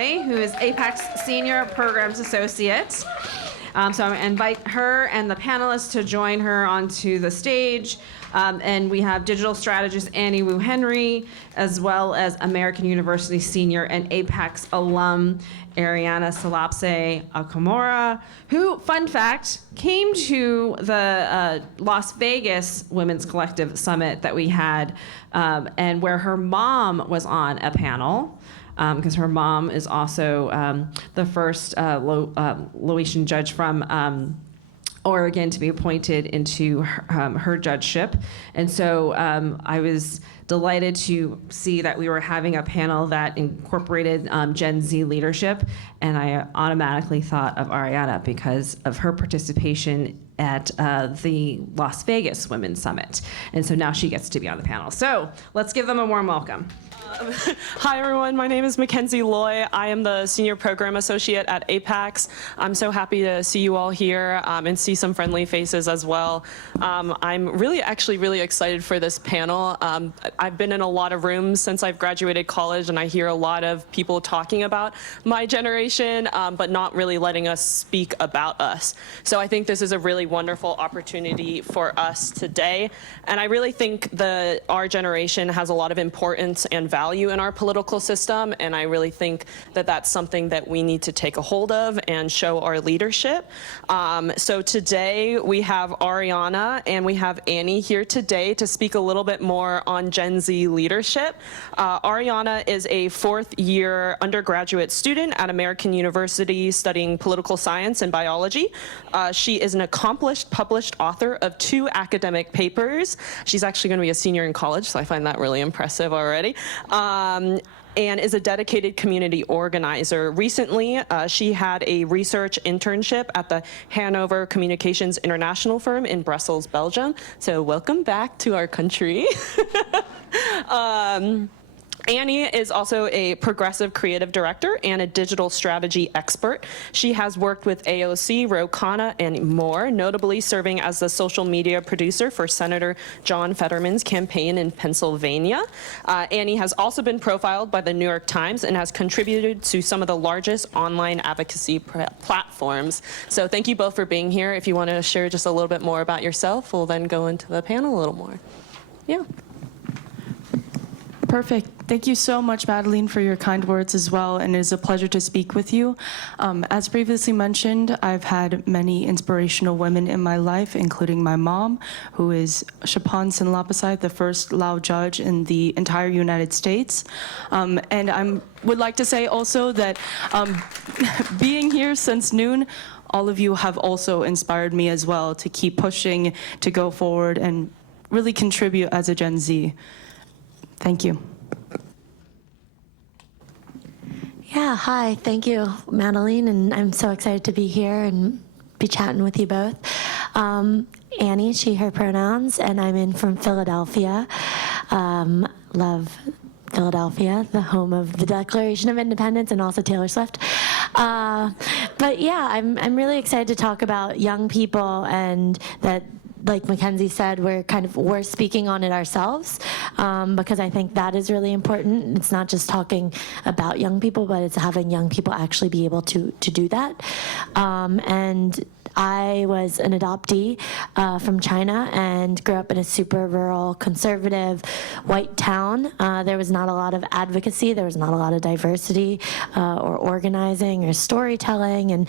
Loy, who is APAICS Senior Programs Associate. So I'm going to invite her and the panelists to join her onto the stage. And we have digital strategist Annie Wu Henry, as well as American University senior and APAICS alum Arianna Sinlapasai-Okamura, who, fun fact, came to the Las Vegas Women's Collective Summit that we had, and where her mom was on a panel. Because her mom is also the first Laotian judge from Oregon to be appointed into her judgeship. And so I was delighted to see that we were having a panel that incorporated Gen Z leadership, and I automatically thought of Arianna because of her participation at the Las Vegas Women's Summit. And so now she gets to be on the panel. So let's give them a warm welcome. Hi, everyone. My name is Mackenzie Loy. I am the Senior Program Associate at APAICS. I'm so happy to see you all here and see some friendly faces as well. I'm really excited for this panel. I've been in a lot of rooms since I've graduated college, and I hear a lot of people talking about my generation, but not really letting us speak about us. So I think this is a really wonderful opportunity for us today. And I really think that our generation has a lot of importance and value in our political system, and I really think that that's something that we need to take a hold of and show our leadership. So today we have Arianna and we have Annie here today to speak a little bit more on Gen Z leadership. Arianna is a fourth-year undergraduate student at American University studying political science and biology. She is an accomplished published author of 2 academic papers. She's actually going to be a senior in college, so I find that really impressive already. And is a dedicated community organizer. Recently, she had a research internship at the Hanover Communications International firm in Brussels, Belgium. So welcome back to our country. Annie is also a progressive creative director and a digital strategy expert. She has worked with AOC, Ro Khanna, and more, notably serving as the social media producer for Senator John Fetterman's campaign in Pennsylvania. Annie has also been profiled by the New York Times and has contributed to some of the largest online advocacy platforms. So thank you both for being here. If you want to share just a little bit more about yourself, we'll then go into the panel a little more. Yeah. Perfect. Thank you so much, Madeline, for your kind words as well, and it is a pleasure to speak with you. As previously mentioned, I've had many inspirational women in my life, including my mom, who is Shapan Sinlapasai, the first Lao judge in the entire United States. And I would like to say also that being here since noon, all of you have also inspired me as well to keep pushing, to go forward, and really contribute as a Gen Z. Thank you. Yeah, hi, thank you, Madeline, and I'm so excited to be here and be chatting with you both. Annie, she, her pronouns, and I'm in from Philadelphia. Love Philadelphia, the home of the Declaration of Independence and also Taylor Swift. But yeah, I'm really excited to talk about young people, and that, like Mackenzie said, we're speaking on it ourselves, because I think that is really important. It's not just talking about young people, but it's having young people actually be able to do that. And I was an adoptee from China and grew up in a super rural, conservative, white town. There was not a lot of advocacy. There was not a lot of diversity or organizing or storytelling. And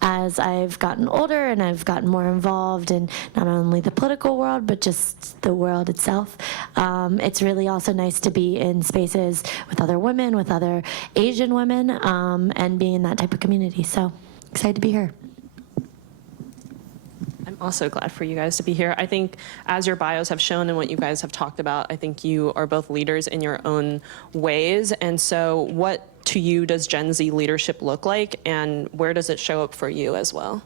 as I've gotten older and I've gotten more involved in not only the political world, but just the world itself, it's really also nice to be in spaces with other women, with other Asian women, and being in that type of community. So excited to be here. I'm also glad for you guys to be here. I think as your bios have shown and what you guys have talked about, I think you are both leaders in your own ways. And so what to you does Gen Z leadership look like, and where does it show up for you as well?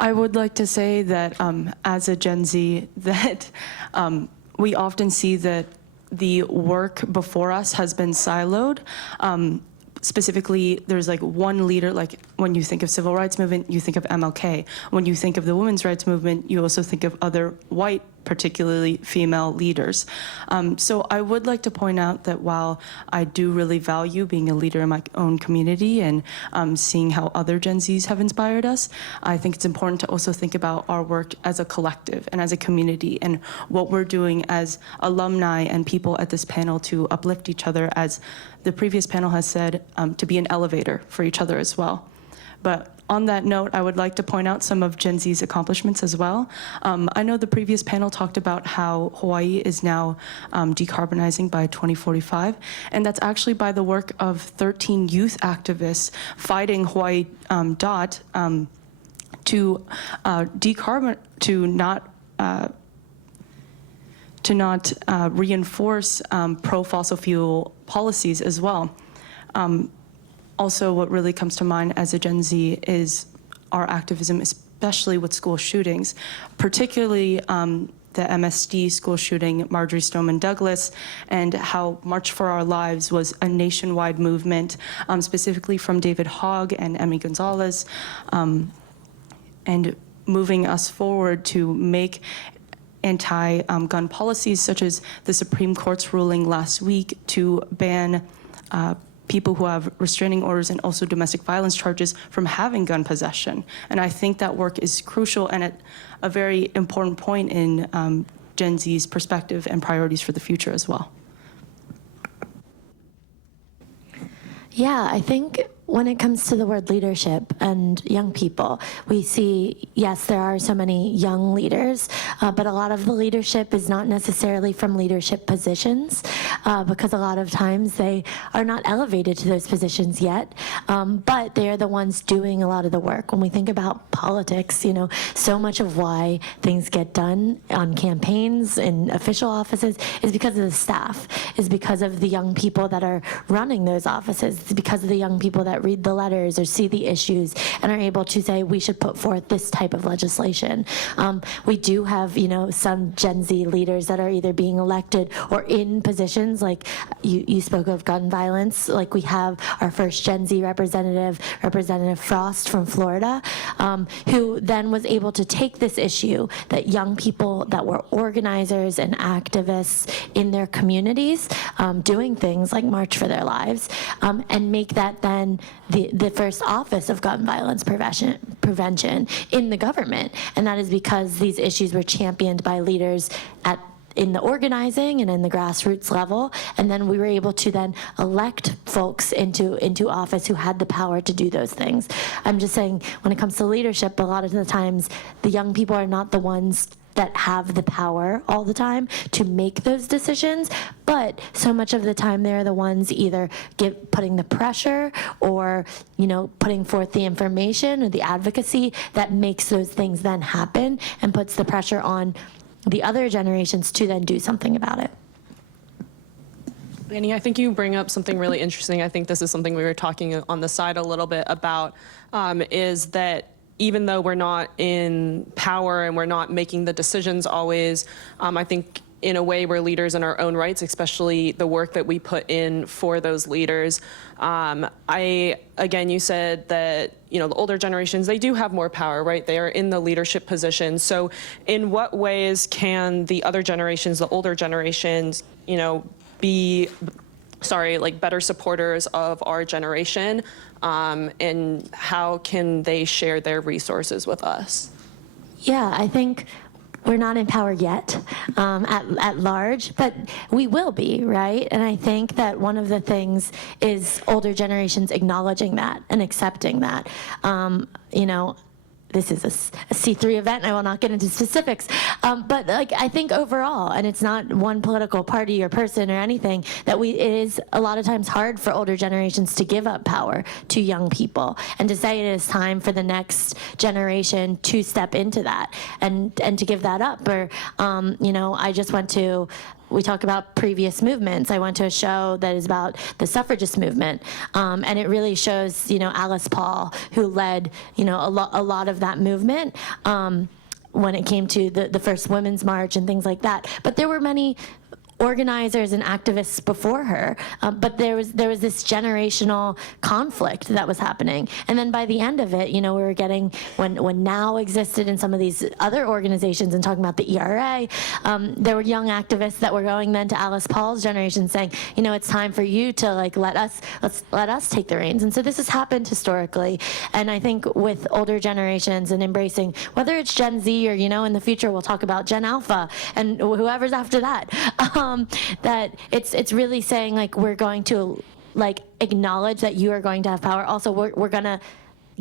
I would like to say that as a Gen Z, that we often see that the work before us has been siloed. Specifically, there's like one leader, like when you think of civil rights movement, you think of MLK. When you think of the women's rights movement, you also think of other white particularly female leaders. So I would like to point out that while I do really value being a leader in my own community and seeing how other Gen Zs have inspired us, I think it's important to also think about our work as a collective and as a community and what we're doing as alumni and people at this panel to uplift each other, as the previous panel has said, to be an elevator for each other as well. But on that note, I would like to point out some of Gen Z's accomplishments as well. I know the previous panel talked about how Hawaii is now decarbonizing by 2045, and that's actually by the work of 13 youth activists fighting Hawaii DOT to not reinforce pro-fossil fuel policies as well. Also, what really comes to mind as a Gen Z is our activism, especially with school shootings, particularly the MSD school shooting, Marjorie Stoneman Douglas, and how March for Our Lives was a nationwide movement, specifically from David Hogg and Emmy Gonzalez, and moving us forward to make anti-gun policies, such as the Supreme Court's ruling last week to ban people who have restraining orders and also domestic violence charges from having gun possession. And I think that work is crucial and at a very important point in Gen Z's perspective and priorities for the future as well. Yeah, I think when it comes to the word leadership and young people, we see, yes, there are so many young leaders, but a lot of the leadership is not necessarily from leadership positions, because a lot of times they are not elevated to those positions yet, but they are the ones doing a lot of the work. When we think about politics, you know, so much of why things get done on campaigns in official offices is because of the staff, is because of the young people that are running those offices, it's because of the young people that read the letters or see the issues and are able to say, we should put forth this type of legislation. We do have, you know, some Gen Z leaders that are either being elected or in positions, like you spoke of gun violence, like we have our first Gen Z representative, Representative Frost from Florida, who then was able to take this issue that young people that were organizers and activists in their communities, doing things like March for Their Lives, and make that then the first office of gun violence prevention in the government. And that is because these issues were championed by leaders in the organizing and in the grassroots level, and then we were able to then elect folks into office who had the power to do those things. I'm just saying, when it comes to leadership, a lot of the times the young people are not the ones that have the power all the time to make those decisions, but so much of the time they're the ones either putting the pressure or, you know, putting forth the information or the advocacy that makes those things then happen and puts the pressure on the other generations to then do something about it. Annie, I think you bring up something really interesting. I think this is something we were talking on the side a little bit about, is that even though we're not in power and we're not making the decisions always, I think in a way we're leaders in our own rights, especially the work that we put in for those leaders. Again, you said that, you know, the older generations, they do have more power, right? They are in the leadership position. So in what ways can the other generations, the older generations, you know, be better supporters of our generation, and how can they share their resources with us? Yeah, I think we're not in power yet at large, but we will be, right? And I think that one of the things is older generations acknowledging that and accepting that. You know, this is a C3 event, and I will not get into specifics, but like I think overall, and it's not one political party or person or anything, that it is a lot of times hard for older generations to give up power to young people and to say it is time for the next generation to step into that and to give that up. Or you know, we talk about previous movements. I went to a show that is about the suffragist movement, and it really shows, you know, Alice Paul, who led, you know, a lot of that movement when it came to the first Women's March and things like that. But there were many organizers and activists before her, but there was this generational conflict that was happening. And then by the end of it, we were getting, when NOW existed in some of these other organizations and talking about the ERA, there were young activists that were going then to Alice Paul's generation saying, it's time for you to let us take the reins. And so this has happened historically. And I think with older generations and embracing, whether it's Gen Z or, in the future we'll talk about Gen Alpha and whoever's after that, that it's really saying we're going to acknowledge that you are going to have power. Also, we're going to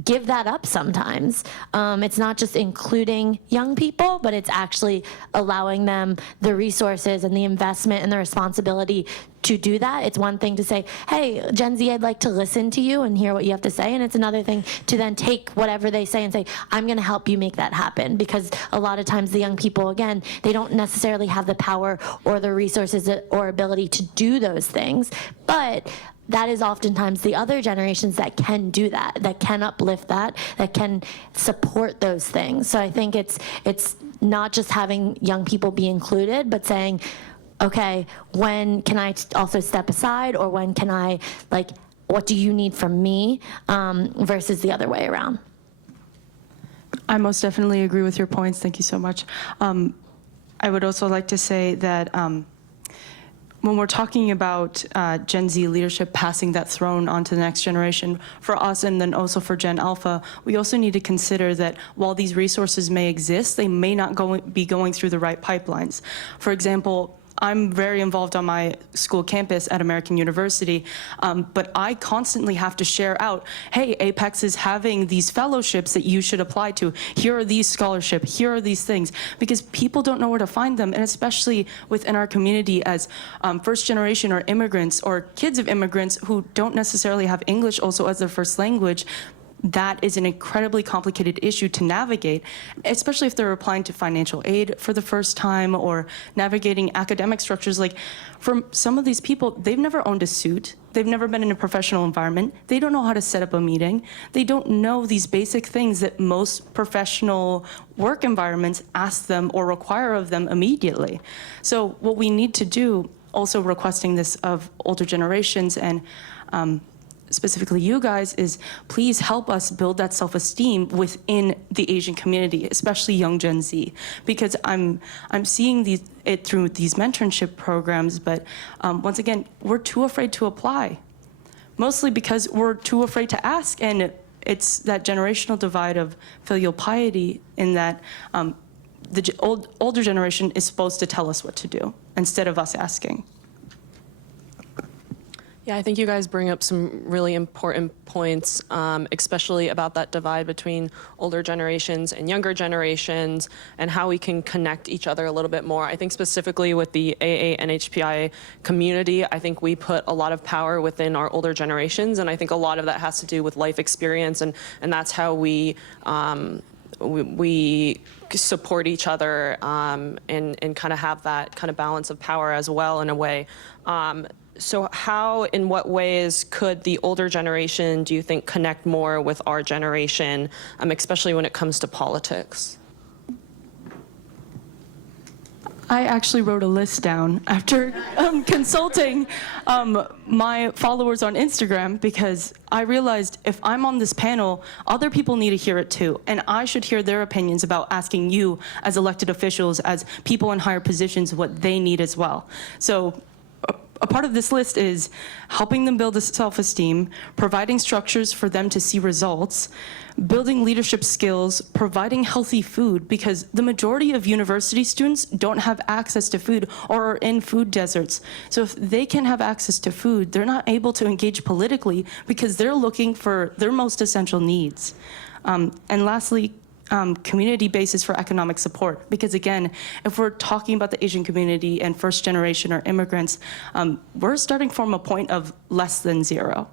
give that up sometimes. It's not just including young people, but it's actually allowing them the resources and the investment and the responsibility to do that. It's one thing to say, hey, Gen Z, I'd like to listen to you and hear what you have to say. And it's another thing to then take whatever they say and say, I'm going to help you make that happen. Because a lot of times the young people, again, they don't necessarily have the power or the resources or ability to do those things. But that is oftentimes the other generations that can do that can uplift that can support those things. So I think it's not just having young people be included, but saying, okay, when can I also step aside, or when can I, what do you need from me, versus the other way around. I most definitely agree with your points. Thank you so much. I would also like to say that when we're talking about Gen Z leadership passing that throne onto the next generation, for us and then also for Gen Alpha, we also need to consider that while these resources may exist, they may not be going through the right pipelines. For example, I'm very involved on my school campus at American University, but I constantly have to share out, hey, APAICS is having these fellowships that you should apply to. Here are these scholarships, here are these things, because people don't know where to find them, and especially within our community as first generation or immigrants or kids of immigrants who don't necessarily have English also as their first language. That is an incredibly complicated issue to navigate, especially if they're applying to financial aid for the first time or navigating academic structures. For some of these people, they've never owned a suit. They've never been in a professional environment. They don't know how to set up a meeting. They don't know these basic things that most professional work environments ask them or require of them immediately. So what we need to do, also requesting this of older generations and specifically you guys, is please help us build that self-esteem within the Asian community, especially young Gen Z, because I'm seeing it through these mentorship programs, but once again, we're too afraid to apply, mostly because we're too afraid to ask, and it's that generational divide of filial piety in that the older generation is supposed to tell us what to do instead of us asking. Yeah, I think you guys bring up some really important points, especially about that divide between older generations and younger generations and how we can connect each other a little bit more. I think specifically with the AA NHPI community, I think we put a lot of power within our older generations, and I think a lot of that has to do with life experience, and that's how we support each other and kind of have that kind of balance of power as well in a way. So how, in what ways could the older generation, do you think, connect more with our generation, especially when it comes to politics? I actually wrote a list down after consulting my followers on Instagram, because I realized if I'm on this panel, other people need to hear it too. And I should hear their opinions about asking you as elected officials, as people in higher positions, what they need as well. So a part of this list is helping them build a self-esteem, providing structures for them to see results, building leadership skills, providing healthy food, because the majority of university students don't have access to food or are in food deserts. So if they can have access to food, they're not able to engage politically because they're looking for their most essential needs. And lastly, community basis for economic support. Because again, if we're talking about the Asian community and first generation or immigrants, we're starting from a point of less than zero.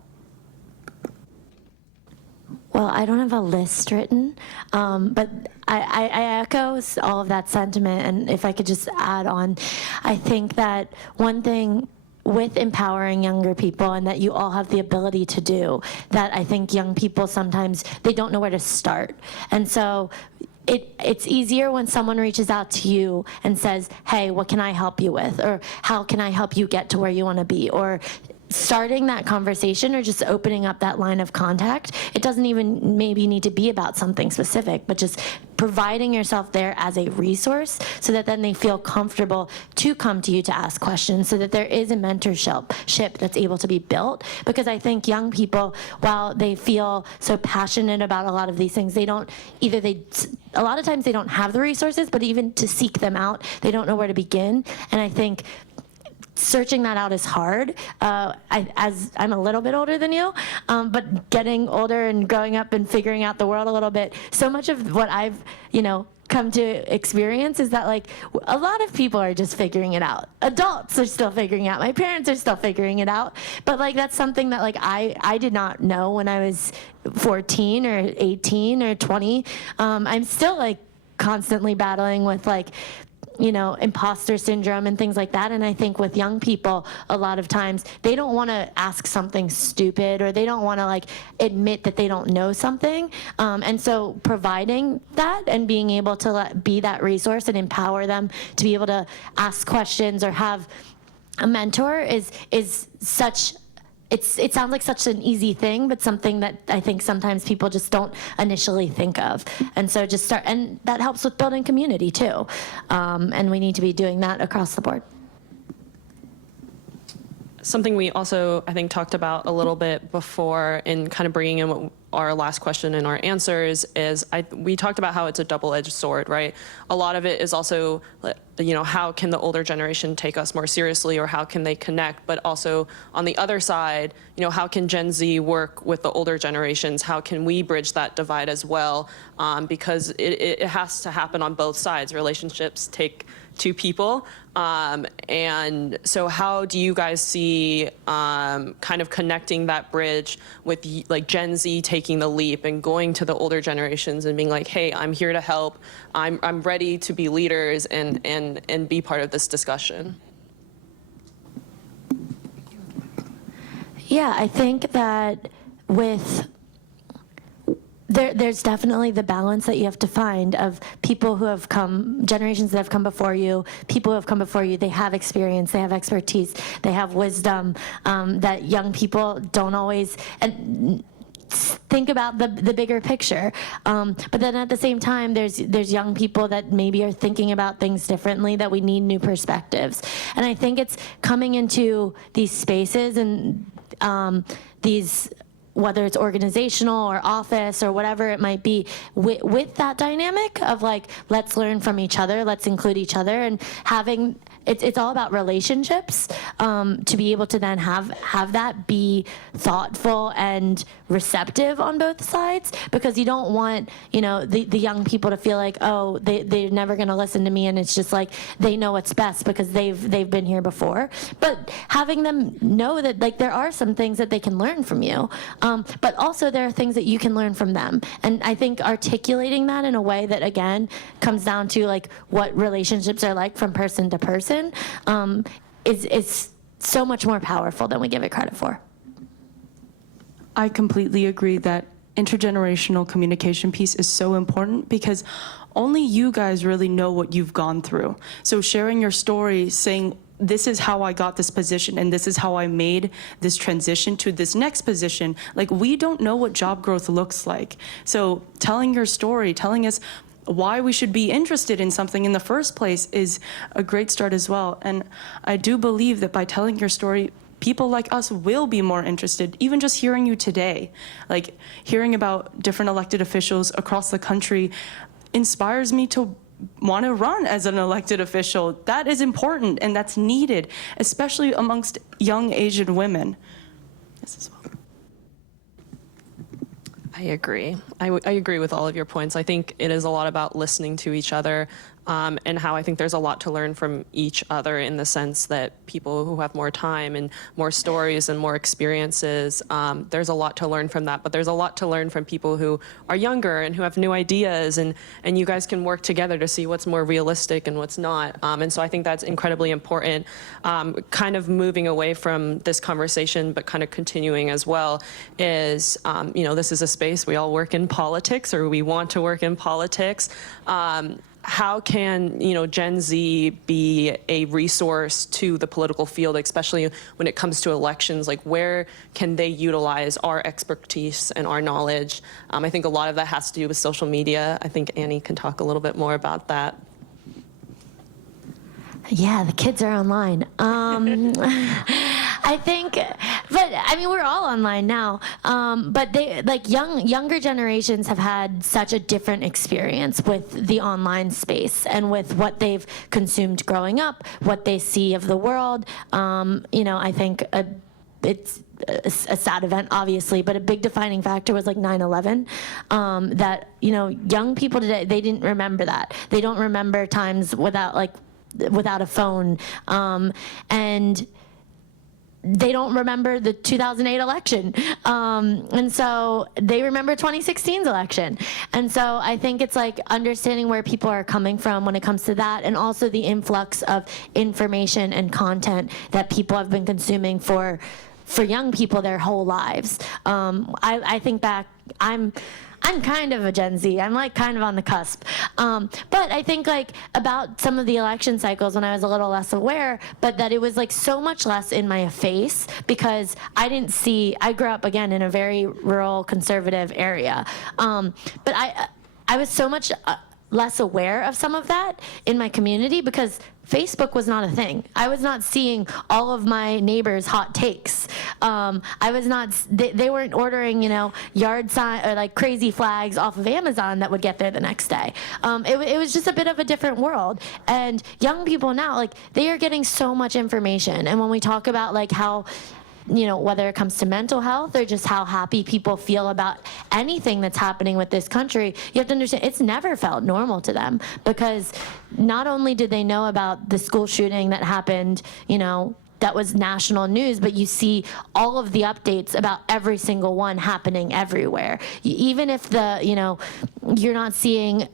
Well, I don't have a list written, but I echo all of that sentiment. And if I could just add on, I think that one thing with empowering younger people, and that you all have the ability to do, that I think young people sometimes, they don't know where to start. And so it's easier when someone reaches out to you and says, hey, what can I help you with? Or how can I help you get to where you want to be? Or starting that conversation or just opening up that line of contact. It doesn't even maybe need to be about something specific, but just providing yourself there as a resource so that then they feel comfortable to come to you to ask questions, so that there is a mentorship that's able to be built. Because I think young people, while they feel so passionate about a lot of these things, they don't, a lot of times they don't have the resources, but even to seek them out, they don't know where to begin. And I think searching that out is hard. As I'm a little bit older than you, but getting older and growing up and figuring out the world a little bit, so much of what I've, come to experience is that like a lot of people are just figuring it out. Adults are still figuring it out. My parents are still figuring it out. But like that's something that like I did not know when I was 14 or 18 or 20. I'm still like constantly battling with like imposter syndrome and things like that. And I think with young people, a lot of times they don't want to ask something stupid, or they don't want to like admit that they don't know something. And so providing that and being able to be that resource and empower them to be able to ask questions or have a mentor is such. It sounds like such an easy thing, but something that I think sometimes people just don't initially think of. And so just start, and that helps with building community too. And we need to be doing that across the board. Something we also, I think, talked about a little bit before in kind of bringing in what our last question and our answers is we talked about how it's a double-edged sword, right? A lot of it is also, how can the older generation take us more seriously, or how can they connect? But also on the other side, how can Gen Z work with the older generations? How can we bridge that divide as well? Because it has to happen on both sides. Relationships take two people. And so how do you guys see kind of connecting that bridge with like Gen Z taking the leap and going to the older generations and being like, hey, I'm here to help. I'm ready to be leaders and be part of this discussion? Yeah, I think that there's definitely the balance that you have to find of people who have come, generations that have come before you, people who have come before you, they have experience, they have expertise, they have wisdom that young people don't always think about the bigger picture. But then at the same time, there's young people that maybe are thinking about things differently, that we need new perspectives. And I think it's coming into these spaces and these, whether it's organizational or office or whatever it might be, with that dynamic of like, let's learn from each other, let's include each other, and having, it's all about relationships, to be able to then have that be thoughtful and receptive on both sides, because you don't want, the young people to feel like, oh, they're never gonna listen to me, and it's just like, they know what's best because they've been here before. But having them know that like there are some things that they can learn from you, but also there are things that you can learn from them. And I think articulating that in a way that, again, comes down to like what relationships are like from person to person, is so much more powerful than we give it credit for. I completely agree that intergenerational communication piece is so important, because only you guys really know what you've gone through. So sharing your story, saying, this is how I got this position, and this is how I made this transition to this next position. Like, we don't know what job growth looks like. So telling your story, telling us why we should be interested in something in the first place is a great start as well. And I do believe that by telling your story, people like us will be more interested. Even just hearing you today, like hearing about different elected officials across the country inspires me to want to run as an elected official. That is important, and that's needed, especially amongst young Asian women. Yes, as well. I agree. I agree with all of your points. I think it is a lot about listening to each other. and how I think there's a lot to learn from each other in the sense that people who have more time and more stories and more experiences, there's a lot to learn from that. But there's a lot to learn from people who are younger and who have new ideas, and you guys can work together to see what's more realistic and what's not. And so I think that's incredibly important. Kind of moving away from this conversation, but kind of continuing as well, is, this is a space we all work in politics, or we want to work in politics. How can, Gen Z be a resource to the political field, especially when it comes to elections? Like, where can they utilize our expertise and our knowledge? I think a lot of that has to do with social media. I think Annie can talk a little bit more about that. Yeah, the kids are online. I think, but I mean, we're all online now. But they, like younger generations have had such a different experience with the online space and with what they've consumed growing up, what they see of the world. I think it's a sad event, obviously, but a big defining factor was like 9/11. That, young people today, they didn't remember that. They don't remember times without a phone, and they don't remember the 2008 election, and so they remember 2016's election. And so I think it's like understanding where people are coming from when it comes to that, and also the influx of information and content that people have been consuming for young people their whole lives. I think back, I'm kind of a Gen Z. I'm like kind of on the cusp. But I think like about some of the election cycles when I was a little less aware, but that it was like so much less in my face because I grew up again in a very rural conservative area. But I was so much less aware of some of that in my community because Facebook was not a thing. I was not seeing all of my neighbors' hot takes. I was not. They weren't ordering, yard sign or like crazy flags off of Amazon that would get there the next day. It was just a bit of a different world. And young people now, like they are getting so much information. And when we talk about like how, whether it comes to mental health or just how happy people feel about anything that's happening with this country, you have to understand it's never felt normal to them because not only did they know about the school shooting that happened, that was national news, but you see all of the updates about every single one happening everywhere. Even if you're not seeing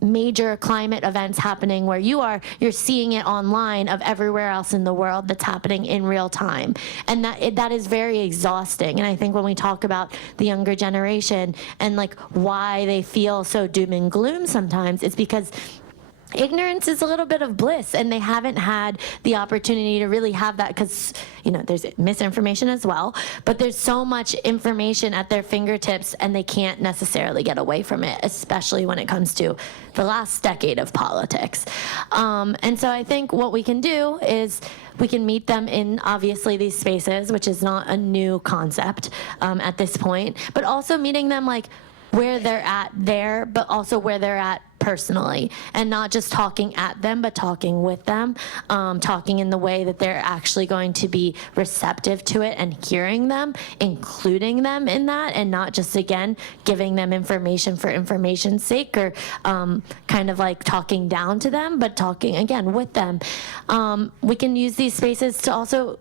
major climate events happening where you are, you're seeing it online of everywhere else in the world that's happening in real time. And that is very exhausting. And I think when we talk about the younger generation and like why they feel so doom and gloom sometimes, it's because ignorance is a little bit of bliss, and they haven't had the opportunity to really have that because, there's misinformation as well, but there's so much information at their fingertips and they can't necessarily get away from it, especially when it comes to the last decade of politics. And so I think what we can do is we can meet them in, obviously, these spaces, which is not a new concept at this point, but also meeting them like where they're at there, but also where they're at personally, and not just talking at them, but talking with them, talking in the way that they're actually going to be receptive to it and hearing them, including them in that, and not just, again, giving them information for information's sake or kind of like talking down to them, but talking, again, with them. We can use these spaces to also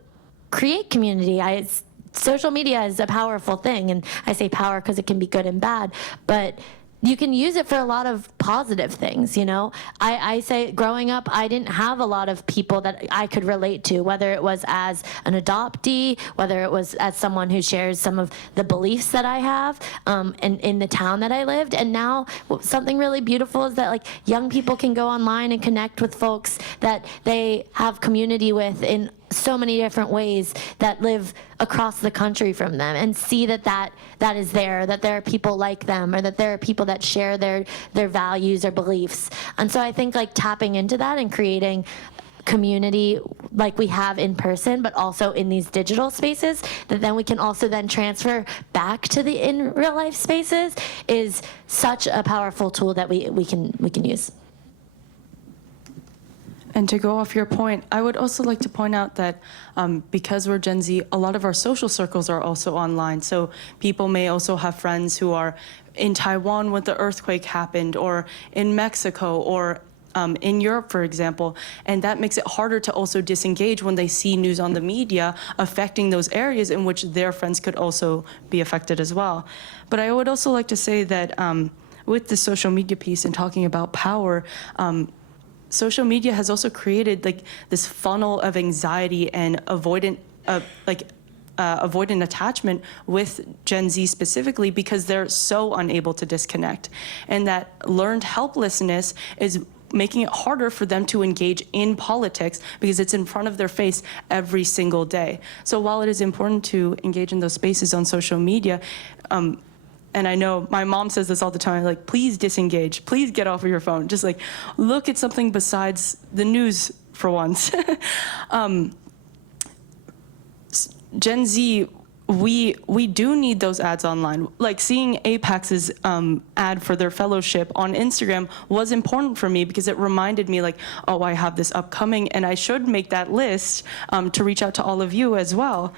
create community. Social media is a powerful thing, and I say power because it can be good and bad, but you can use it for a lot of positive things, I say growing up, I didn't have a lot of people that I could relate to, whether it was as an adoptee, whether it was as someone who shares some of the beliefs that I have in the town that I lived. And now something really beautiful is that like young people can go online and connect with folks that they have community with in so many different ways that live across the country from them, and see that is there, that there are people like them, or that there are people that share their values or beliefs. And so I think like tapping into that and creating community like we have in person, but also in these digital spaces that then we can also then transfer back to the in real life spaces is such a powerful tool that we can use. And to go off your point, I would also like to point out that because we're Gen Z, a lot of our social circles are also online. So people may also have friends who are in Taiwan when the earthquake happened, or in Mexico, or in Europe, for example, and that makes it harder to also disengage when they see news on the media affecting those areas in which their friends could also be affected as well. But I would also like to say that with the social media piece and talking about power, social media has also created like this funnel of anxiety and avoidant attachment with Gen Z specifically because they're so unable to disconnect. And that learned helplessness is making it harder for them to engage in politics because it's in front of their face every single day. So while it is important to engage in those spaces on social media, and I know my mom says this all the time, like, please disengage, please get off of your phone. Just like, look at something besides the news for once. Gen Z, we do need those ads online. Like seeing APAICS's ad for their fellowship on Instagram was important for me because it reminded me like, oh, I have this upcoming and I should make that list to reach out to all of you as well.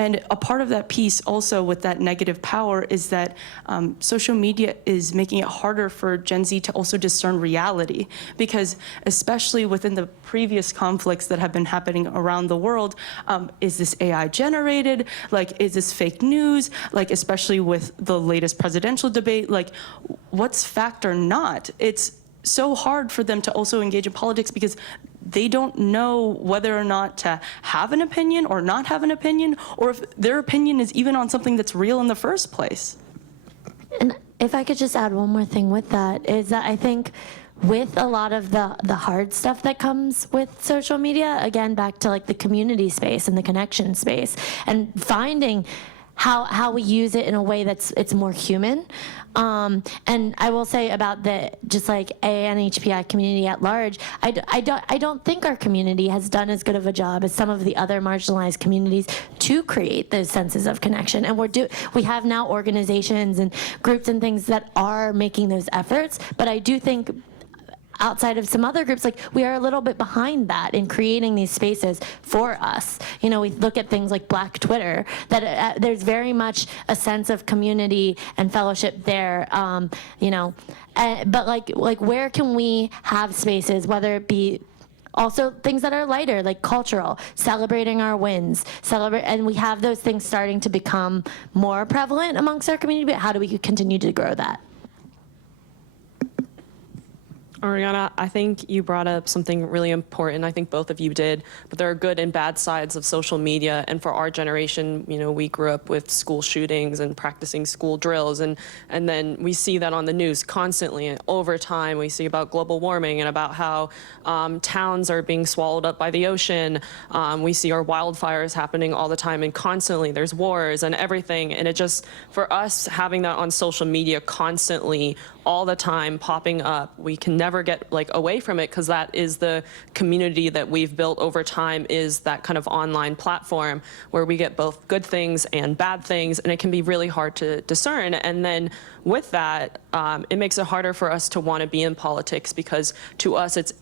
And a part of that piece also with that negative power is that social media is making it harder for Gen Z to also discern reality because especially within the previous conflicts that have been happening around the world, is this AI generated? Like, is this fake news? Like, especially with the latest presidential debate, like what's fact or not? It's so hard for them to also engage in politics because they don't know whether or not to have an opinion or not have an opinion, or if their opinion is even on something that's real in the first place. And if I could just add one more thing with that, is that I think with a lot of the hard stuff that comes with social media, again, back to like the community space and the connection space, and finding how we use it in a way it's more human. And I will say about the just like ANHPI community at large, I don't think our community has done as good of a job as some of the other marginalized communities to create those senses of connection. And we have now organizations and groups and things that are making those efforts, but I do think outside of some other groups, like we are a little bit behind that in creating these spaces for us. You know, we look at things like Black Twitter, that there's very much a sense of community and fellowship there, you know, but like where can we have spaces, whether it be also things that are lighter, like cultural, celebrating our wins, and we have those things starting to become more prevalent amongst our community, but how do we continue to grow that? Arianna, I think you brought up something really important. I think both of you did, but there are good and bad sides of social media. And for our generation, you know, we grew up with school shootings and practicing school drills. And then we see that on the news constantly. And over time, we see about global warming and about how towns are being swallowed up by the ocean. We see our wildfires happening all the time and constantly. There's wars and everything. And it just, for us, having that on social media constantly, all the time popping up, we can never get like away from it because that is the community that we've built over time, is that kind of online platform where we get both good things and bad things, and it can be really hard to discern. And then with that, it makes it harder for us to want to be in politics because to us it's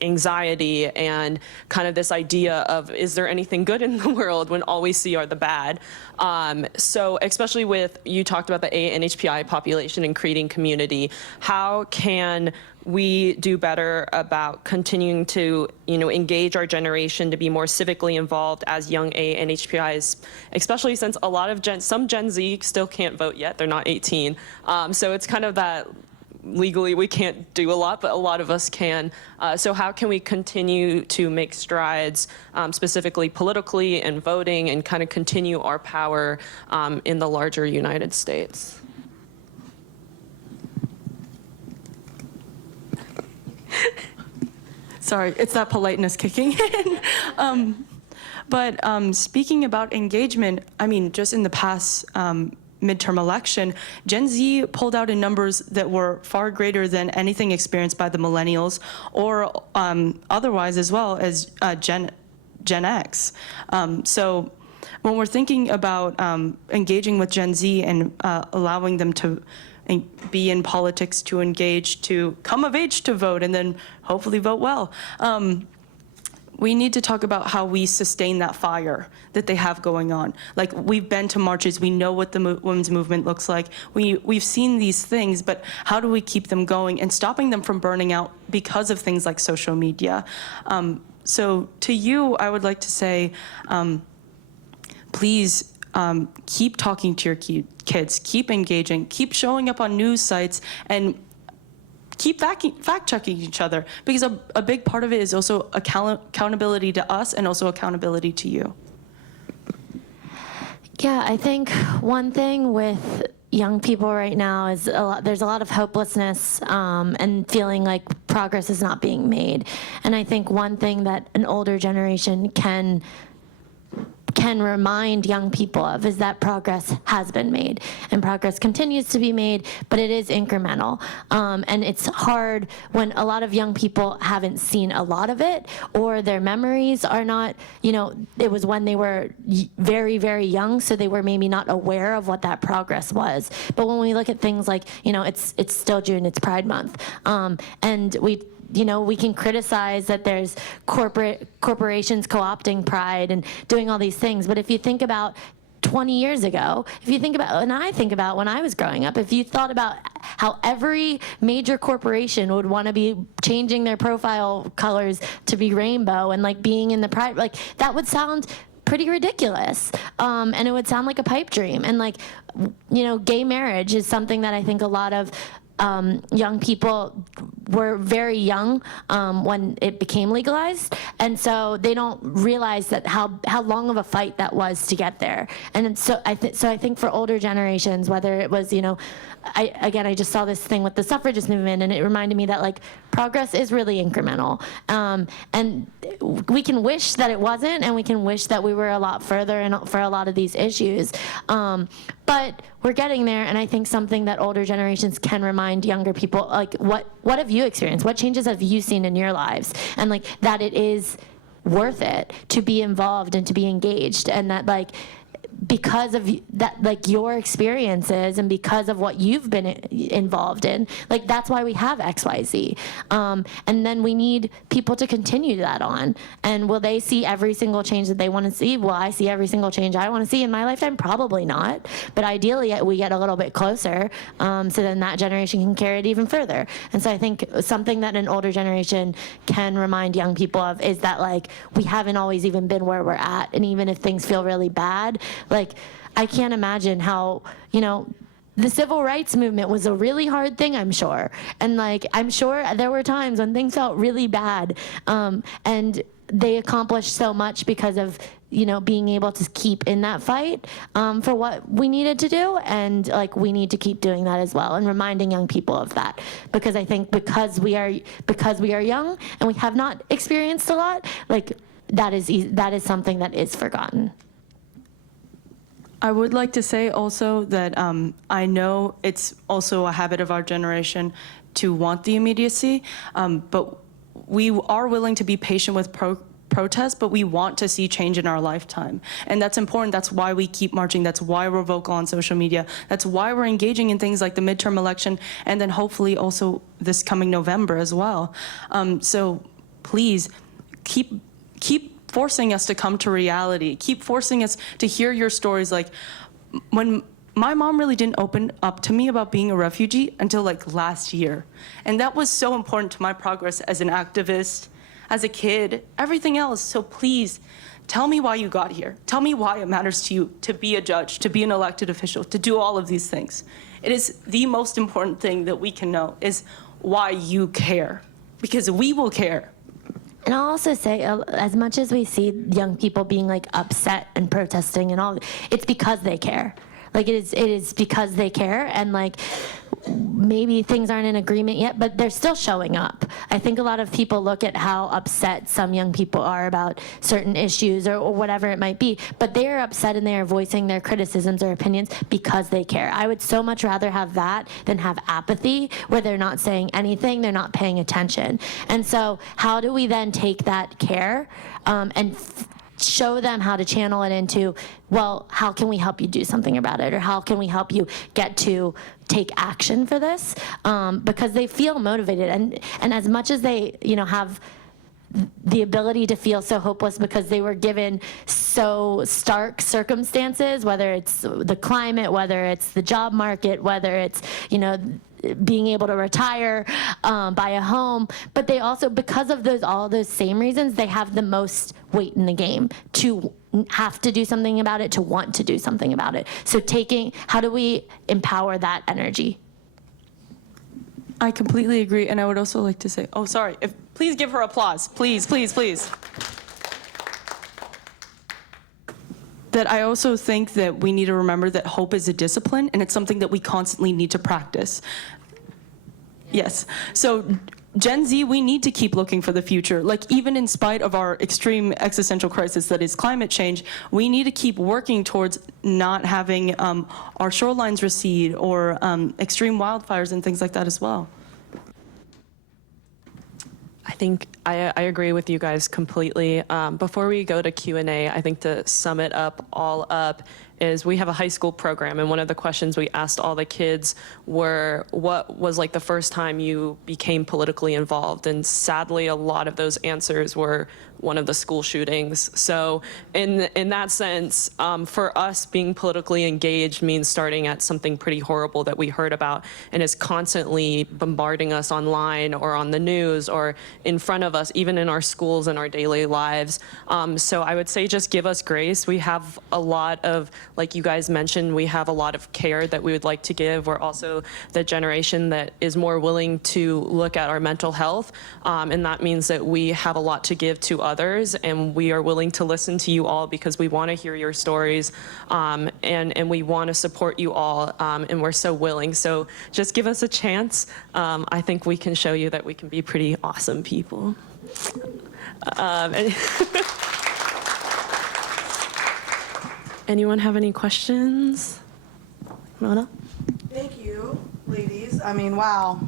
anxiety and kind of this idea of, is there anything good in the world when all we see are the bad? So especially with, you talked about the ANHPI population and creating community, how can we do better about continuing to, you know, engage our generation to be more civically involved as young ANHPIs, especially since a lot of some Gen Z still can't vote yet, they're not 18. So it's kind of that legally we can't do a lot, but a lot of us can. So how can we continue to make strides, specifically politically and voting, and kind of continue our power in the larger United States? Sorry, it's that politeness kicking in. But speaking about engagement, I mean, just in the past midterm election, Gen Z pulled out in numbers that were far greater than anything experienced by the millennials or otherwise as well as Gen X. So when we're thinking about engaging with Gen Z and allowing them to be in politics, to engage, to come of age to vote, and then hopefully vote well. we need to talk about how we sustain that fire that they have going on. Like, we've been to marches, we know what the women's movement looks like. We've seen these things, but how do we keep them going and stopping them from burning out because of things like social media? So to you, I would like to say, please keep talking to your kids, keep engaging, keep showing up on news sites, and keep fact-checking each other, because a big part of it is also accountability to us and also accountability to you. Yeah, I think one thing with young people right now is there's a lot of hopelessness and feeling like progress is not being made. And I think one thing that an older generation can remind young people of is that progress has been made and progress continues to be made, but it is incremental. And it's hard when a lot of young people haven't seen a lot of it, or their memories are not, it was when they were very, very young, so they were maybe not aware of what that progress was. But when we look at things like, it's still June, it's Pride Month, and we can criticize that there's corporations co-opting Pride and doing all these things. But if you think about 20 years ago, and I think about when I was growing up, if you thought about how every major corporation would want to be changing their profile colors to be rainbow and like being in the Pride, like that would sound pretty ridiculous. And it would sound like a pipe dream. And like, gay marriage is something that I think a lot of young people were very young when it became legalized, and so they don't realize that how long of a fight that was to get there. And so I think for older generations, whether it was I just saw this thing with the suffragist movement, and it reminded me that like progress is really incremental, and we can wish that it wasn't, and we can wish that we were a lot further for a lot of these issues, but we're getting there. And I think something that older generations can remind younger people, like what have you experienced, what changes have you seen in your lives, and like that it is worth it to be involved and to be engaged, and that like because of that, like your experiences and because of what you've been involved in, like that's why we have XYZ. And then we need people to continue that on. And will they see every single change that they want to see? Will I see every single change I want to see in my lifetime? Probably not. But ideally, we get a little bit closer, so then that generation can carry it even further. And so I think something that an older generation can remind young people of is that like we haven't always even been where we're at. And even if things feel really bad, like, I can't imagine how, the civil rights movement was a really hard thing, I'm sure. And like, I'm sure there were times when things felt really bad. And they accomplished so much because of, being able to keep in that fight for what we needed to do. And like, we need to keep doing that as well, and reminding young people of that. Because I think because we are young and we have not experienced a lot, like that is something that is forgotten. I would like to say also that I know it's also a habit of our generation to want the immediacy, but we are willing to be patient with protest, but we want to see change in our lifetime. And that's important. That's why we keep marching. That's why we're vocal on social media. That's why we're engaging in things like the midterm election, and then hopefully also this coming November as well. So please keep forcing us to come to reality. Keep forcing us to hear your stories. Like when my mom really didn't open up to me about being a refugee until like last year. And that was so important to my progress as an activist, as a kid, everything else. So please tell me why you got here. Tell me why it matters to you to be a judge, to be an elected official, to do all of these things. It is the most important thing that we can know is why you care, because we will care. And I'll also say, as much as we see young people being like upset and protesting and all, it's because they care. Like it is because they care, and like maybe things aren't in agreement yet, but they're still showing up. I think a lot of people look at how upset some young people are about certain issues or whatever it might be, but they are upset and they are voicing their criticisms or opinions because they care. I would so much rather have that than have apathy where they're not saying anything, they're not paying attention. And so how do we then take that care and show them how to channel it into, well, how can we help you do something about it? Or how can we help you get to take action for this? Because they feel motivated. And as much as they, have the ability to feel so hopeless because they were given so stark circumstances, whether it's the climate, whether it's the job market, whether it's, you know, being able to retire, buy a home, but they also, because of all those same reasons, they have the most weight in the game to have to do something about it, to want to do something about it. So how do we empower that energy? I completely agree, and I would also like to say, oh, sorry, please give her applause, please, please, please. That I also think that we need to remember that hope is a discipline, and it's something that we constantly need to practice. Yes, so Gen Z, we need to keep looking for the future. Like, even in spite of our extreme existential crisis that is climate change, we need to keep working towards not having our shorelines recede or extreme wildfires and things like that as well. I think I agree with you guys completely. Before we go to Q&A, I think to sum it all up, is we have a high school program, and one of the questions we asked all the kids were, what was like the first time you became politically involved? And sadly, a lot of those answers were one of the school shootings. So in that sense, for us, being politically engaged means starting at something pretty horrible that we heard about and is constantly bombarding us online or on the news or in front of us, even in our schools and our daily lives. So I would say just give us grace. We have a lot of, like you guys mentioned, we have a lot of care that we would like to give. We're also the generation that is more willing to look at our mental health. And that means that we have a lot to give to others, and we are willing to listen to you all because we want to hear your stories, and we want to support you all, and we're so willing. So just give us a chance. I think we can show you that we can be pretty awesome people. Anyone have any questions? Mona? Thank you, ladies. I mean, wow.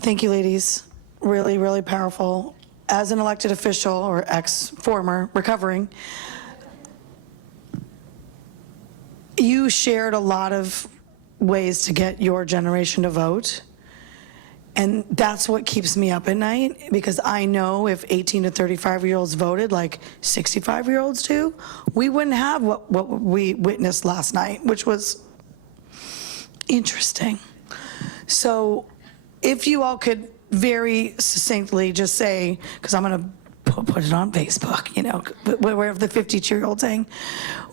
Thank you, ladies. Really, really powerful. As an elected official, or former, recovering, you shared a lot of ways to get your generation to vote. And that's what keeps me up at night, because I know if 18 to 35-year-olds voted like 65-year-olds do, we wouldn't have what we witnessed last night, which was interesting. So if you all could very succinctly just say, because I'm going to put it on Facebook, you know, where the 52-year-old saying,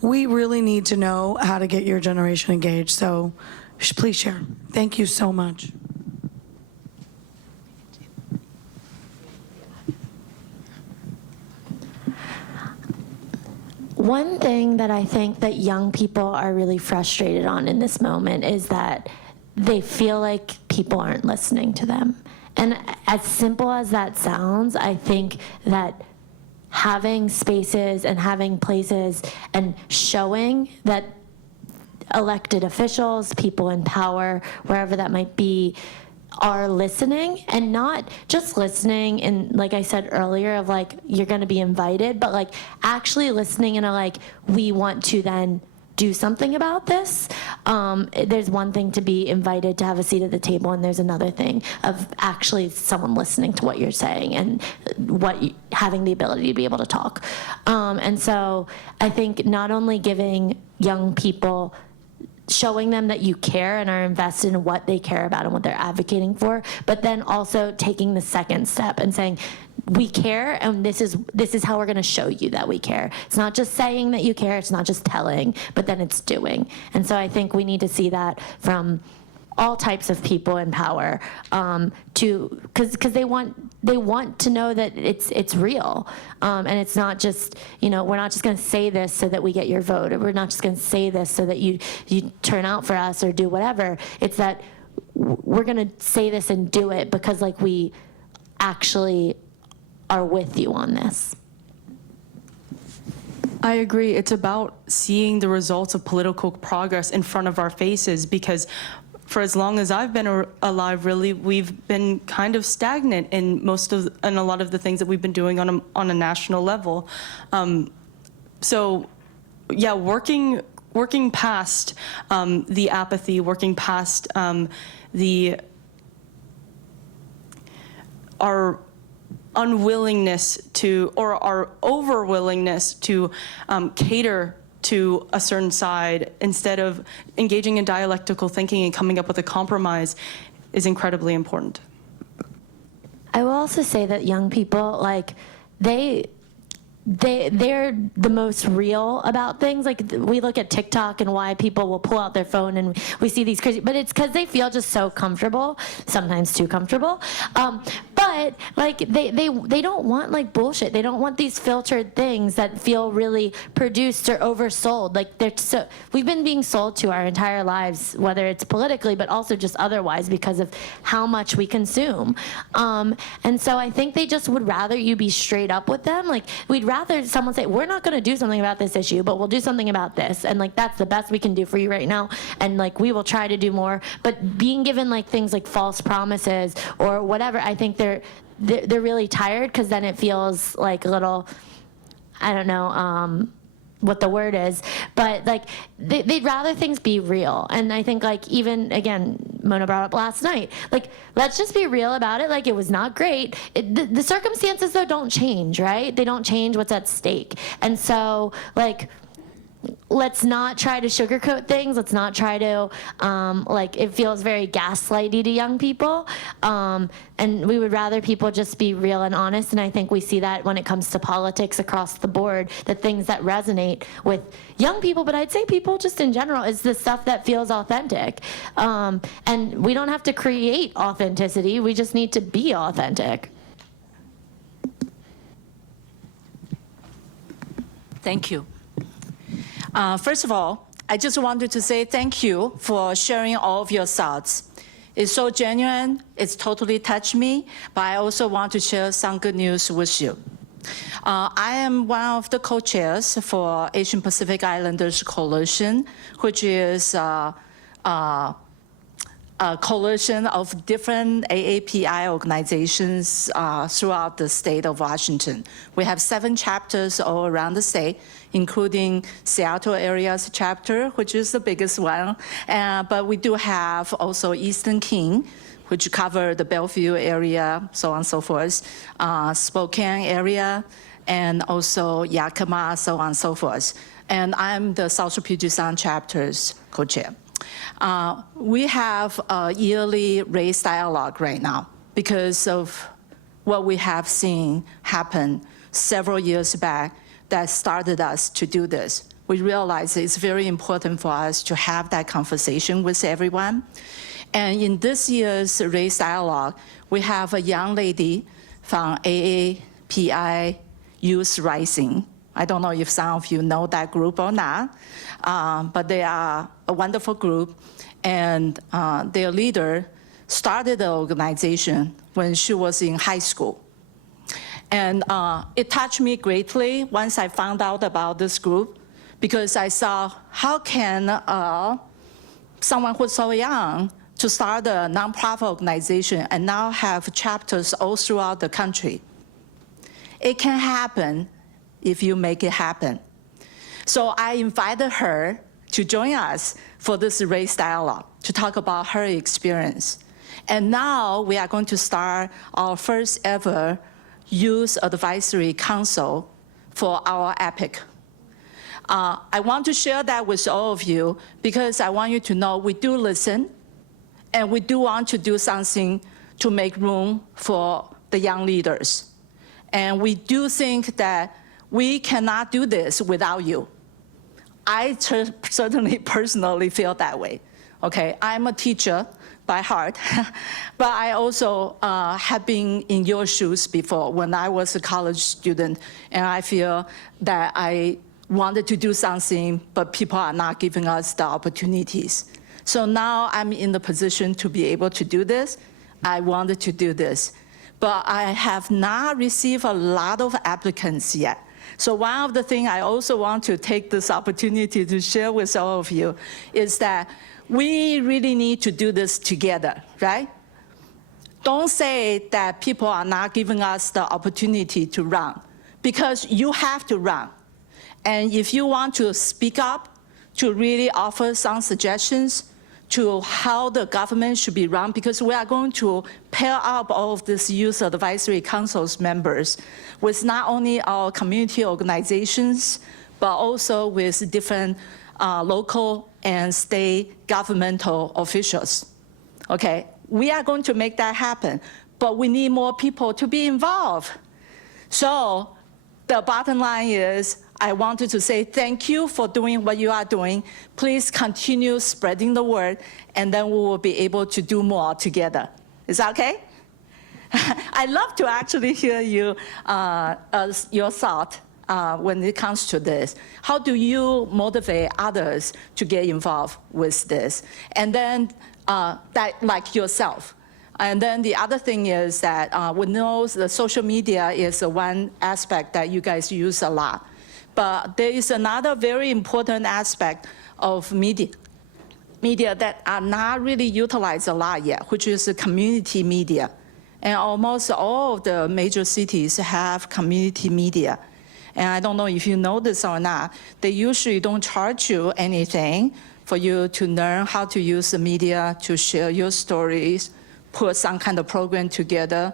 we really need to know how to get your generation engaged. So please share. Thank you so much. One thing that I think that young people are really frustrated on in this moment is that they feel like people aren't listening to them. And as simple as that sounds, I think that having spaces and having places and showing that elected officials, people in power, wherever that might be, are listening, and not just listening in, like I said earlier, of like, you're gonna be invited, but like actually listening in a like, we want to then do something about this. There's one thing to be invited to have a seat at the table, and there's another thing of actually someone listening to what you're saying and having the ability to be able to talk. And so I think not only giving young people, showing them that you care and are invested in what they care about and what they're advocating for, but then also taking the second step and saying, we care, and this is how we're going to show you that we care. It's not just saying that you care, it's not just telling, but then it's doing. And so I think we need to see that from all types of people in power, because they want to know that it's real, and it's not just, you know, we're not just going to say this so that we get your vote, or we're not just going to say this so that you turn out for us or do whatever. It's that we're going to say this and do it because like we actually are with you on this. I agree. It's about seeing the results of political progress in front of our faces, because for as long as I've been alive, really, we've been kind of stagnant in a lot of the things that we've been doing on a national level. So, yeah, working past the apathy, working past unwillingness to, or our overwillingness to cater to a certain side instead of engaging in dialectical thinking and coming up with a compromise is incredibly important. I will also say that young people, like, they're the most real about things. Like, we look at TikTok and why people will pull out their phone and we see these crazy, but it's because they feel just so comfortable, sometimes too comfortable. But like they don't want like bullshit. They don't want these filtered things that feel really produced or oversold. Like, we've been being sold to our entire lives, whether it's politically but also just otherwise because of how much we consume. And so I think they just would rather you be straight up with them. Like, we'd rather someone say, we're not going to do something about this issue, but we'll do something about this, and like that's the best we can do for you right now, and like we will try to do more. But being given like things like false promises or whatever, I think they're really tired, because then it feels like a little, I don't know what the word is, but like they'd rather things be real. And I think, like, even again, Mona brought up last night, like, let's just be real about it. Like, it was not great. The circumstances though don't change, right? They don't change what's at stake. And so, like, let's not try to sugarcoat things. Let's not try to, like, it feels very gaslighty to young people. And we would rather people just be real and honest. And I think we see that when it comes to politics across the board, the things that resonate with young people, but I'd say people just in general, is the stuff that feels authentic. And we don't have to create authenticity. We just need to be authentic. Thank you. First of all, I just wanted to say thank you for sharing all of your thoughts. It's so genuine, it's totally touched me, but I also want to share some good news with you. I am one of the co-chairs for Asian Pacific Islanders Coalition, which is a coalition of different AAPI organizations throughout the state of Washington. We have 7 chapters all around the state, including Seattle area's chapter, which is the biggest one. But we do have also Eastern King, which cover the Bellevue area, so on and so forth, Spokane area, and also Yakima, so on and so forth. And I'm the South Puget Sound chapter's co-chair. We have a yearly race dialogue right now because of what we have seen happen several years back that started us to do this. We realize it's very important for us to have that conversation with everyone. And in this year's race dialogue, we have a young lady from AAPI Youth Rising. I don't know if some of you know that group or not, but they are a wonderful group. And their leader started the organization when she was in high school. And it touched me greatly once I found out about this group, because I saw, how can someone who's so young to start a nonprofit organization and now have chapters all throughout the country? It can happen if you make it happen. So I invited her to join us for this race dialogue to talk about her experience. And now we are going to start our first ever Youth Advisory Council for our APAICS. I want to share that with all of you because I want you to know we do listen and we do want to do something to make room for the young leaders. And we do think that we cannot do this without you. I certainly personally feel that way. Okay, I'm a teacher by heart, but I also have been in your shoes before when I was a college student, and I feel that I wanted to do something, but people are not giving us the opportunities. So now I'm in the position to be able to do this. I wanted to do this, but I have not received a lot of applicants yet. So one of the things I also want to take this opportunity to share with all of you is that we really need to do this together, right? Don't say that people are not giving us the opportunity to run, because you have to run. And if you want to speak up, to really offer some suggestions, to how the government should be run, because we are going to pair up all of these youth advisory councils members with not only our community organizations, but also with different local and state governmental officials. Okay, we are going to make that happen, but we need more people to be involved. So the bottom line is, I wanted to say thank you for doing what you are doing. Please continue spreading the word, and then we will be able to do more together. Is that okay? I love to actually hear you, your thought when it comes to this. How do you motivate others to get involved with this? And then, that, like yourself. And then the other thing is that we know the social media is one aspect that you guys use a lot. But there is another very important aspect of media that are not really utilized a lot yet, which is the community media. And almost all of the major cities have community media. And I don't know if you know this or not, they usually don't charge you anything for you to learn how to use the media to share your stories, put some kind of program together,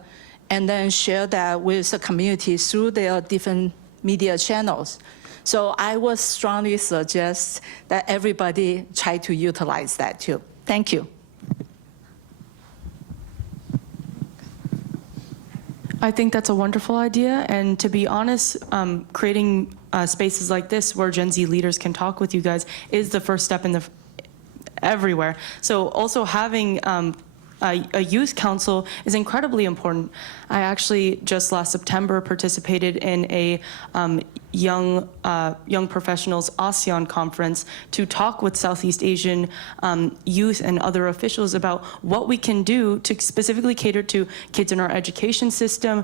and then share that with the community through their different media channels. So I would strongly suggest that everybody try to utilize that too. Thank you. I think that's a wonderful idea, and to be honest, creating spaces like this where Gen Z leaders can talk with you guys is the first step in the everywhere. So also having a youth council is incredibly important. I actually just last September participated in a young professionals ASEAN conference to talk with Southeast Asian youth and other officials about what we can do to specifically cater to kids in our education system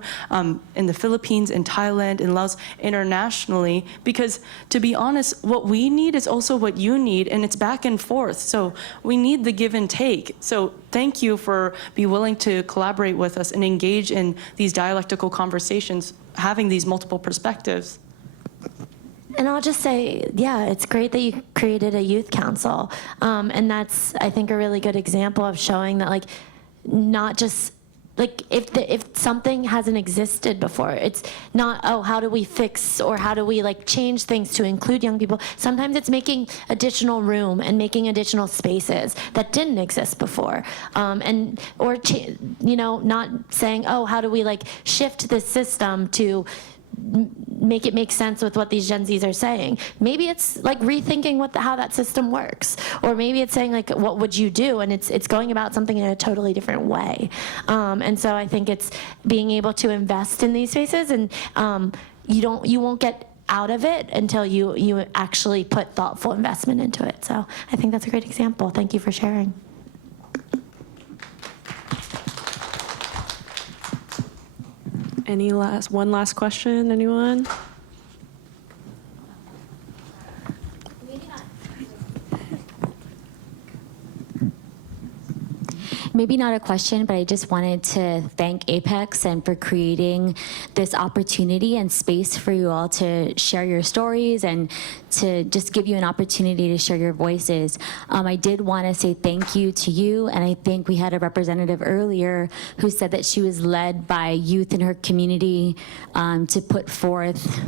in the Philippines, in Thailand, in Laos, internationally. Because to be honest, what we need is also what you need, and it's back and forth. So we need the give and take. So thank you for being willing to collaborate with us and engage in these dialectical conversations, having these multiple perspectives. And I'll just say, yeah, it's great that you created a youth council. And that's, I think, a really good example of showing that, like, not just, like, if something hasn't existed before, it's not, oh, how do we fix or how do we, like, change things to include young people? Sometimes it's making additional room and making additional spaces that didn't exist before. Or not saying, oh, how do we, like, shift this system to make it make sense with what these Gen Zs are saying. Maybe it's like rethinking how that system works, or maybe it's saying, like, what would you do, and it's going about something in a totally different way. And so I think it's being able to invest in these spaces, and you won't get out of it until you actually put thoughtful investment into it. So I think that's a great example. Thank you for sharing. One last question, anyone? Maybe not a question, but I just wanted to thank APAICS and for creating this opportunity and space for you all to share your stories and to just give you an opportunity to share your voices. I did want to say thank you to you, and I think we had a representative earlier who said that she was led by youth in her community to put forth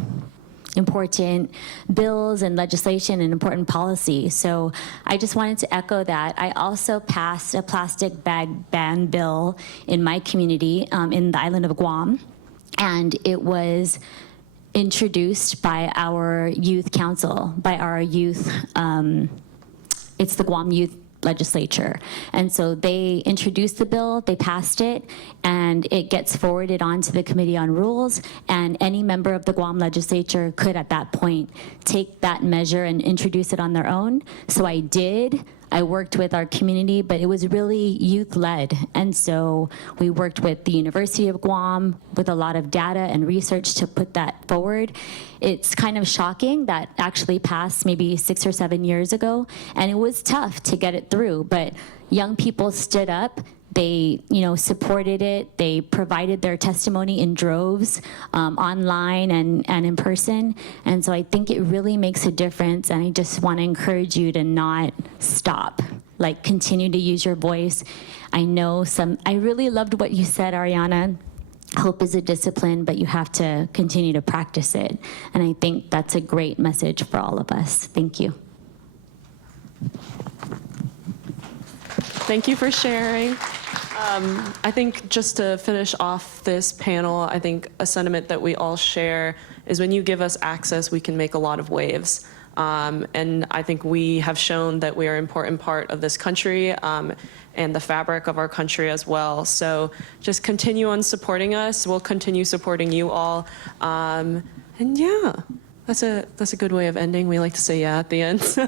important bills and legislation and important policy. So I just wanted to echo that. I also passed a plastic bag ban bill in my community in the island of Guam, and it was introduced by our youth council, by our youth, it's the Guam Youth Legislature. And so they introduced the bill, they passed it, and it gets forwarded on to the Committee on Rules, and any member of the Guam legislature could at that point take that measure and introduce it on their own. So I did. I worked with our community, but it was really youth-led. And so we worked with the University of Guam with a lot of data and research to put that forward. It's kind of shocking that actually passed maybe 6 or 7 years ago, and it was tough to get it through, but young people stood up. They, supported it. They provided their testimony in droves, online and in person. And so I think it really makes a difference. And I just want to encourage you to not stop. like continue to use your voice. I really loved what you said, Arianna. Hope is a discipline, but you have to continue to practice it. And I think that's a great message for all of us. Thank you. Thank you for sharing. I think just to finish off this panel, I think a sentiment that we all share is when you give us access, we can make a lot of waves. And I think we have shown that we are an important part of this country and the fabric of our country as well. So just continue on supporting us. We'll continue supporting you all. And yeah, that's a good way of ending. We like to say yeah at the end. So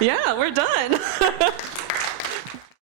yeah, we're done.